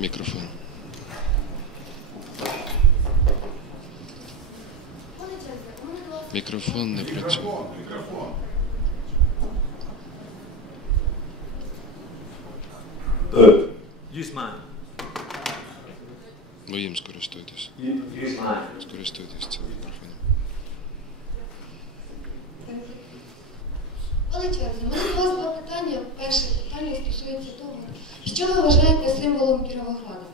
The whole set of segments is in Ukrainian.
Мікрофон. Мікрофон не працює. Use mine. Ви їм скористуйтесь. Use mine. Скористуйтесь цим мікрофоном. У мене до вас два питання. Перше питання стосується того, що ви вважаєте символом Кіровограда?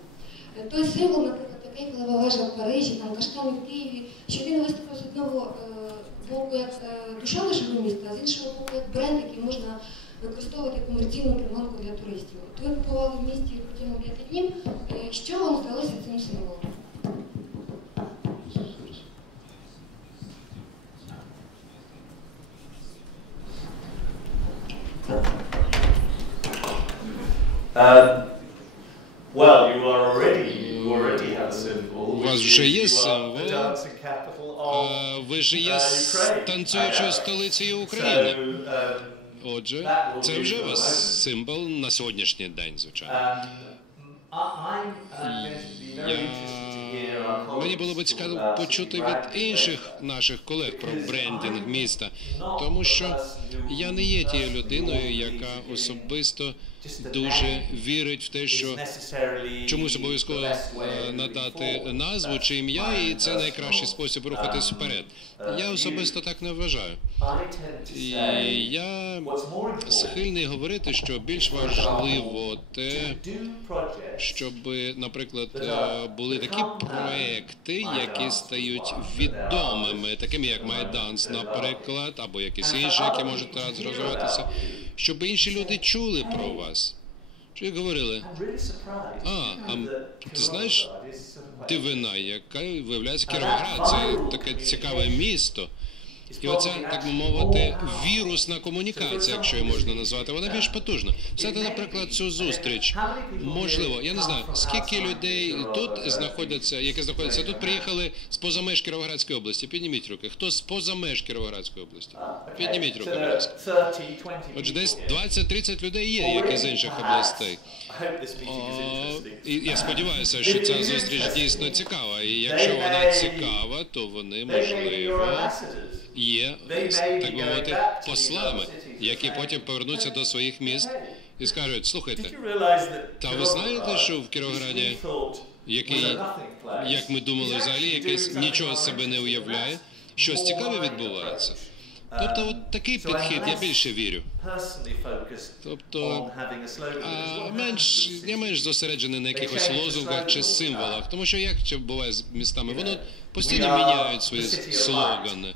Е, Той символ, наприклад, такий, коли вважав в Парижі, там Каштан в Києві, що він виступив з одного е, боку як е, душа нашого міста, а з іншого боку як бренд, який можна використовувати комерційну приманку для туристів. От ви побували в місті протягом п'яти днів. Що вам здалося цим символом? Well, you are already symbol. У вас вже є you символ. Ви ж є uh, танцюючою Uh, столицею України. um, Отже, це вже у вас символ на сьогоднішній день, звичайно. um, uh, Я... Мені було б цікаво почути від інших наших колег про брендинг міста, тому що я не є тією людиною, яка особисто дуже вірить в те, що чомусь обов'язково е, надати назву чи ім'я, і це найкращий спосіб рухатись вперед. Я особисто так не вважаю. І я схильний говорити, що більш важливо те, щоб, наприклад, е, були такі проекти, які стають відомими, такими як Майданс, наприклад, або якісь інші, які можуть зараз розвиватися, щоб інші люди чули про вас. Що як говорили, а, а ти знаєш, дивина, яка виявляється Кіровоград, це таке цікаве місто. І оця, так би мовити, вірусна комунікація, якщо її можна назвати, вона більш потужна. Взяти, наприклад, цю зустріч. Можливо, я не знаю, скільки людей тут знаходяться, які знаходяться тут, приїхали з поза меж Кіровоградської області. Підніміть руки. Хто з поза меж Кіровоградської області? Підніміть руки, будь ласка. Отже, десь people here. 20-30 людей є, які з інших областей. Я сподіваюся, що ця зустріч дійсно цікава. І якщо вона цікава, то вони можливо. Є так би мовити послами, які потім повернуться до своїх міст і скажуть: слухайте, та ви знаєте, що в thought який, як ми думали, взагалі якийсь нічого себе не уявляє, щось цікаве відбувається. Тобто, от такий підхід я більше вірю. Тобто. А менш я менш зосереджений на якихось лозунгах чи символах, тому що як це буває з містами, воно постійно міняють свої слогани.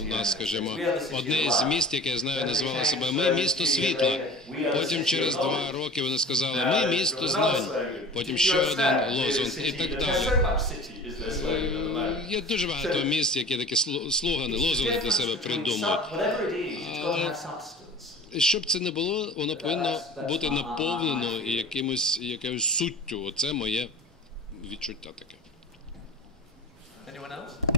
У нас, скажімо, одне light. міст, яке я знаю, називало себе Ми місто світла. Потім через два роки вони сказали Ми місто знань. Потім ще один лозунг і так далі. Е, Є дуже багато міст, які такі слогани, лозунги для себе придумують. Щоб це не було, воно повинно бути наповнено якимось якоюсь суттю. Оце моє відчуття таке. Anyone else?